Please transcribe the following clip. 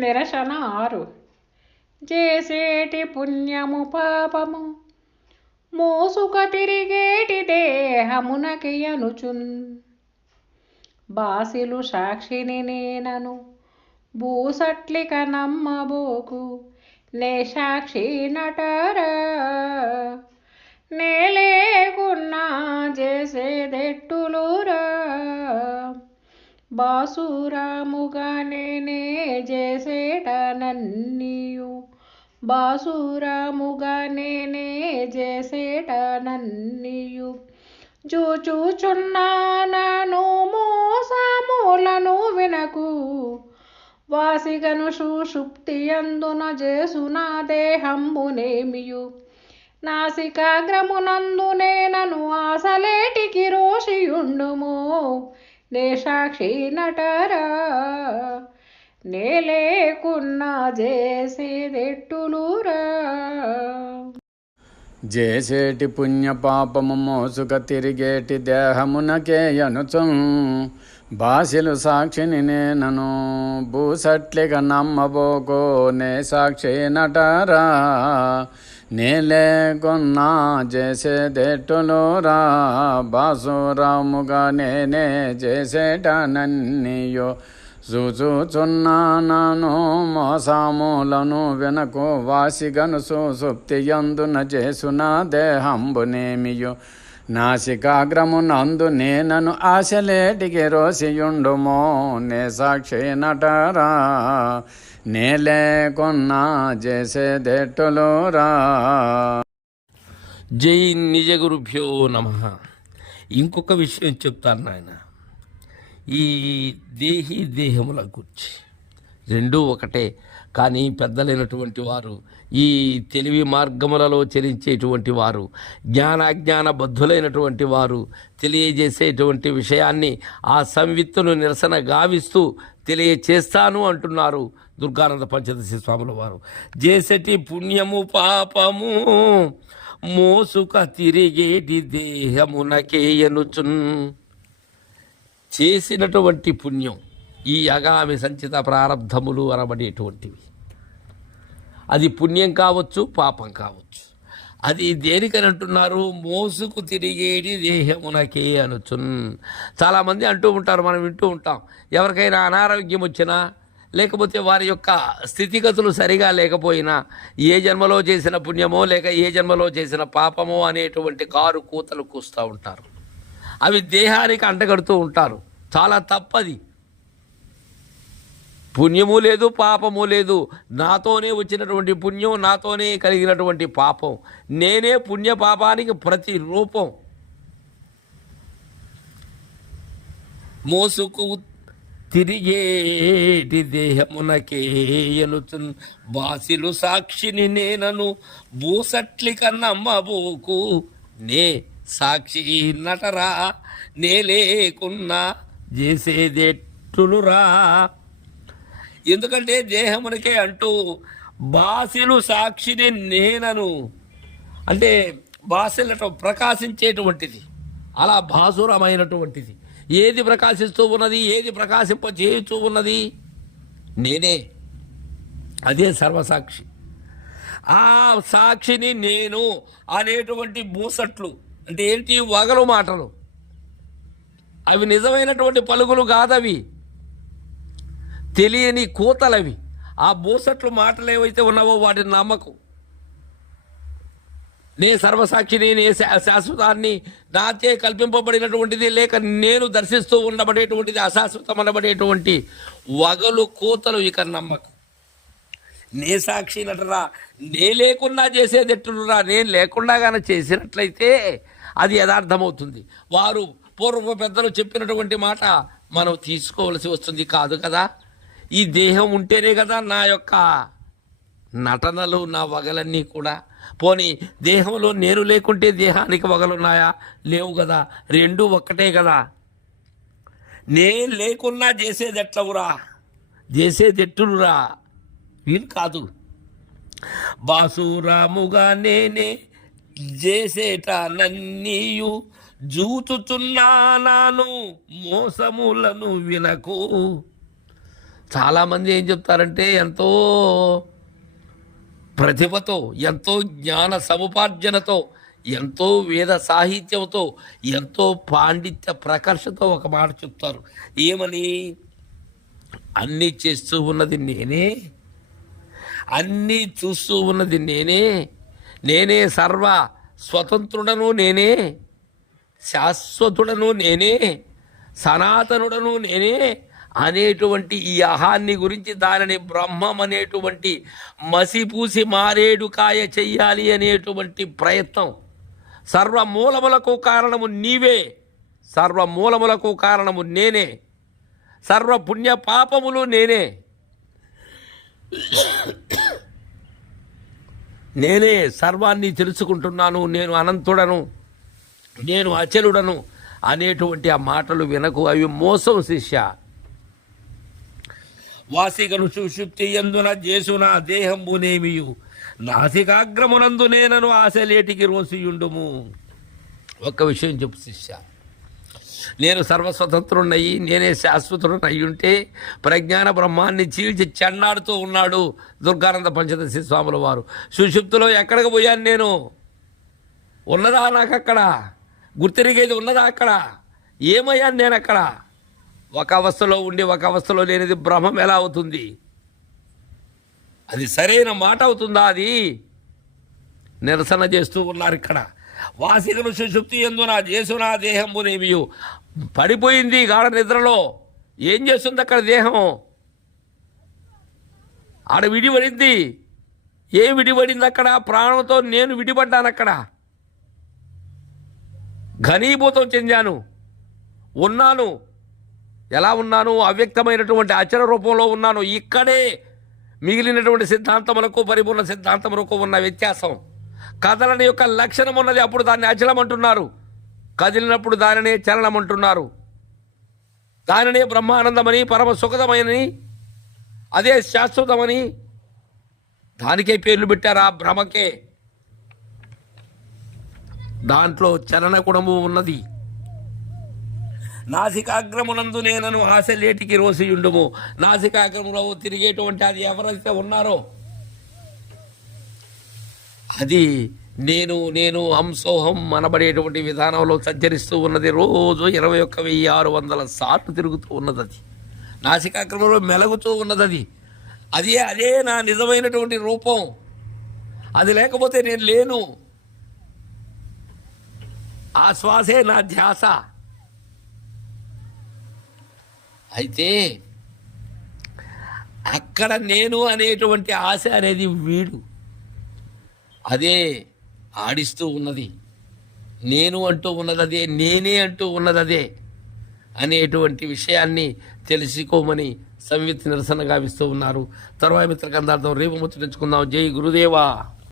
నిరసన ఆరు. చేసేటి పుణ్యము పాపము మోసుక తిరిగేటి దేహమునకి అనుచున్. బాసిలు సాక్షిని నేనను భూసట్లిక నమ్మబోకు నే సాక్షి నటరా. నేలే బాసురాముగా నేనే చేసేటనన్నీయు. బాసురాముగా నేనే చేసేటనన్నీయు. చూచుచున్నాను మోసములను వినకు. వాసిగను సుషుప్తి అందున చేసునా దేహంబునేమియు. నాసికాగ్రమునందు నేనను ఆసలేటికి రోషియుండుము. నే సాక్షి నటరా. నే లేకున్నా చేసేదెట్టులురా చేసేటి పుణ్య మోసుక తిరిగేటి దేహమునకే అనుచం. బాసిలు సాక్షిని నేనను భూసట్లిగా నమ్మబోకో నే సాక్షి నటరా. నే లేకున్నా చేసేదెట్టులోరా బాసురాముగా నేనే చేసేటనన్నీయో. చూచుచున్నాను మోసాములను వెనకు వాసిగను సుప్తియందున చేసున దేహంబునేమియో. నాసికాగ్రమునందు నేనను ఆశలేటికి రోసియుండుమో నే సాక్షి నటరా. నే లేకున్నా చేసేదెట్టులోరా జై నిజ గురుభ్యో నమ. ఇంకొక విషయం చెప్తాను నాయన. ఈ దేహి దేహముల గురించి. రెండూ ఒకటే. కానీ పెద్దలైనటువంటి వారు ఈ తెలివి మార్గములలో చరించేటువంటి వారు జ్ఞానాజ్ఞాన బద్ధులైనటువంటి వారు తెలియజేసేటువంటి విషయాన్ని ఆ సంవిత్తును నిరసన గావిస్తూ తెలియచేస్తాను అంటున్నారు దుర్గానంద పంచదశి స్వాముల వారు. చేసేటి పుణ్యము పాపము మోసుక తిరిగేటి దేహమునకేయనుచున్ చేసినటువంటి పుణ్యం ఈ అగామి సంచిత ప్రారంధములు అనబడేటువంటివి. అది పుణ్యం కావచ్చు పాపం కావచ్చు. అది దేనికని అంటున్నారు? మోసుకు తిరిగేటి దేహమునకే అనుచున్. చాలామంది అంటూ ఉంటారు మనం వింటూ ఉంటాం. ఎవరికైనా అనారోగ్యం వచ్చినా లేకపోతే వారి యొక్క స్థితిగతులు సరిగా లేకపోయినా ఏ జన్మలో చేసిన పుణ్యమో లేక ఏ జన్మలో చేసిన పాపమో అనేటువంటి కారు కూతలు కూస్తూ ఉంటారు. అవి దేహానికి అంటగడుతూ ఉంటారు. చాలా తప్పది. పుణ్యము లేదు పాపము లేదు. నాతోనే వచ్చినటువంటి పుణ్యం నాతోనే కలిగినటువంటి పాపం. నేనే పుణ్య పాపానికి ప్రతి రూపం. మోసుకు తిరిగేటి దేహమునకేయనుచున్ బాసిలు సాక్షిని నేనను భూసట్లి కన్నమ్మబోకు నే సాక్షి నటరా నే లేకున్నా చేసేదెట్టులురా ఎందుకంటే దేహమునకే అంటూ బాసిలు సాక్షిని నేనను. అంటే బాసిలటం ప్రకాశించేటువంటిది. అలా భాసురమైనటువంటిది ఏది ప్రకాశిస్తూ ఉన్నది ఏది ప్రకాశింప చేయుచూ ఉన్నది నేనే. అదే సర్వసాక్షి. ఆ సాక్షిని నేను అనేటువంటి బూసట్లు అంటే ఏంటి? వగలు మాటలు. అవి నిజమైనటువంటి పలుకులు కాదవి. తెలియని కోతలవి. ఆ బూసట్లు మాటలు ఏవైతే ఉన్నావో వాటిని నమ్మకం. నే సర్వసాక్షిని నే శాశ్వతాన్ని నాచే కల్పింపబడినటువంటిది లేక నేను దర్శిస్తూ ఉండబడేటువంటిది అశాశ్వతం అనబడేటువంటి వగలు కూతలు ఇక నమ్మకం. నే సాక్షి నటరా నే లేకుండా చేసేది ఎట్టురా నేను లేకుండా కానీ చేసినట్లయితే అది యథార్థమవుతుంది. వారు పూర్వ పెద్దలు చెప్పినటువంటి మాట మనం తీసుకోవలసి వస్తుంది కాదు కదా? ఈ దేహం ఉంటేనే కదా నా యొక్క నటనలు నా వగలన్నీ కూడా. పోనీ దేహంలో నేను లేకుంటే దేహానికి వగలున్నాయా లేవు కదా. రెండు ఒక్కటే కదా. నేను లేకున్నా చేసేది ఎట్లవురా చేసేది ఎట్టులురా వీలు కాదు. బాసురాముగా నేనే చేసేట నన్నీయు జూచుచున్నాను మోసములను వినకు. చాలామంది ఏం చెప్తారంటే ఎంతో ప్రతిభతో ఎంతో జ్ఞాన సముపార్జనతో ఎంతో వేద సాహిత్యంతో ఎంతో పాండిత్య ప్రకర్షతో ఒక మాట చెప్తారు. ఏమని? అన్నీ చేస్తూ ఉన్నది నేనే. అన్నీ చూస్తూ ఉన్నది నేనే. నేనే సర్వ స్వతంత్రుడను నేనే. శాశ్వతుడను నేనే. సనాతనుడను నేనే. అనేటువంటి ఈ అహాన్ని గురించి దానిని బ్రహ్మం అనేటువంటి మసిపూసి మారేడు కాయ చెయ్యాలి అనేటువంటి ప్రయత్నం. సర్వమూలములకు కారణము నీవే. సర్వమూలములకు కారణము నేనే. సర్వ పుణ్య పాపములు నేనే. నేనే సర్వాన్ని తెలుసుకుంటున్నాను నేను అనంతుడను నేను అచలుడను అనేటువంటి ఆ మాటలు వినకు. అవి మోసం శిష్య. వాసికను సుషుప్తి ఎందున చేసున దేహంబునేమియు నాసికాగ్రమునందు నేనను ఆశలేటికి రోసియుండుము. ఒక్క విషయం చెప్పు శిష్య. నేను సర్వస్వతంత్రున్నయి నేనే శాశ్వతుడు ఉంటే ప్రజ్ఞాన బ్రహ్మాన్ని చీల్చి చెన్నాడుతూ ఉన్నాడు దుర్గానంద పంచదశి స్వాముల వారు సుషుప్తిలో ఎక్కడికి పోయాను నేను? ఉన్నదా నాకు అక్కడ గుర్తిరిగేది ఉన్నదా అక్కడ? ఏమయ్యాను నేను అక్కడ ఒక అవస్థలో ఉండి ఒక అవస్థలో లేనిది బ్రహ్మం ఎలా అవుతుంది? అది సరైన మాట అవుతుందా అది? నిరసన చేస్తూ ఉన్నారు ఇక్కడ. వాసికను సుషుప్తి ఎందున దేహము దేహంబునేమియు పడిపోయింది గాఢ నిద్రలో. ఏం చేస్తుంది అక్కడ దేహం? ఆడ విడిపడింది. ఏం విడిపడింది అక్కడ? ప్రాణంతో నేను విడిపడ్డాను అక్కడ. ఘనీభూతం చెందాను. ఉన్నాను. ఎలా ఉన్నాను? అవ్యక్తమైనటువంటి అచర రూపంలో ఉన్నాను. ఇక్కడే మిగిలినటువంటి సిద్ధాంతములకు పరిపూర్ణ సిద్ధాంతములకు ఉన్న వ్యత్యాసం. కదలని యొక్క లక్షణం ఉన్నది. అప్పుడు దాన్ని అచలం అంటున్నారు కదిలినప్పుడు దానినే చలనం అంటున్నారు దానినే బ్రహ్మానందమని పరమ సుఖదమని అదే శాశ్వతమని దానికే పేర్లు పెట్టారు ఆ భ్రమకే. దాంట్లో చలన గుణము ఉన్నది. నాసికాగ్రమునందు నేనను ఆశలేటికి రోసియుండుము. నాసికాగ్రములో తిరిగేటువంటి అది ఎవరైతే ఉన్నారో అది నేను నేను హంసోహం అనబడేటువంటి విధానంలో సంచరిస్తూ ఉన్నది. రోజు ఇరవై ఒక్క వెయ్యి ఆరు వందల సార్లు తిరుగుతూ ఉన్నది అది. నాసికాక్రమంలో మెలుగుతూ ఉన్నది అది అదే అదే నా నిజమైనటువంటి రూపం. అది లేకపోతే నేను లేను. ఆ శ్వాసే నా ధ్యాస. అయితే అక్కడ నేను అనేటువంటి ఆశ అనేది వీడు. అదే ఆడిస్తూ ఉన్నది. నేను అంటూ ఉన్నదదే నేనే అంటూ ఉన్నదదే అనేటువంటి విషయాన్ని తెలుసుకోమని సంవిత్ నిరసన గావిస్తూ ఉన్నారు. తర్వాత మిత్రకందార్థం రేపు ముచ్చరించుకుందాం జై గురుదేవా.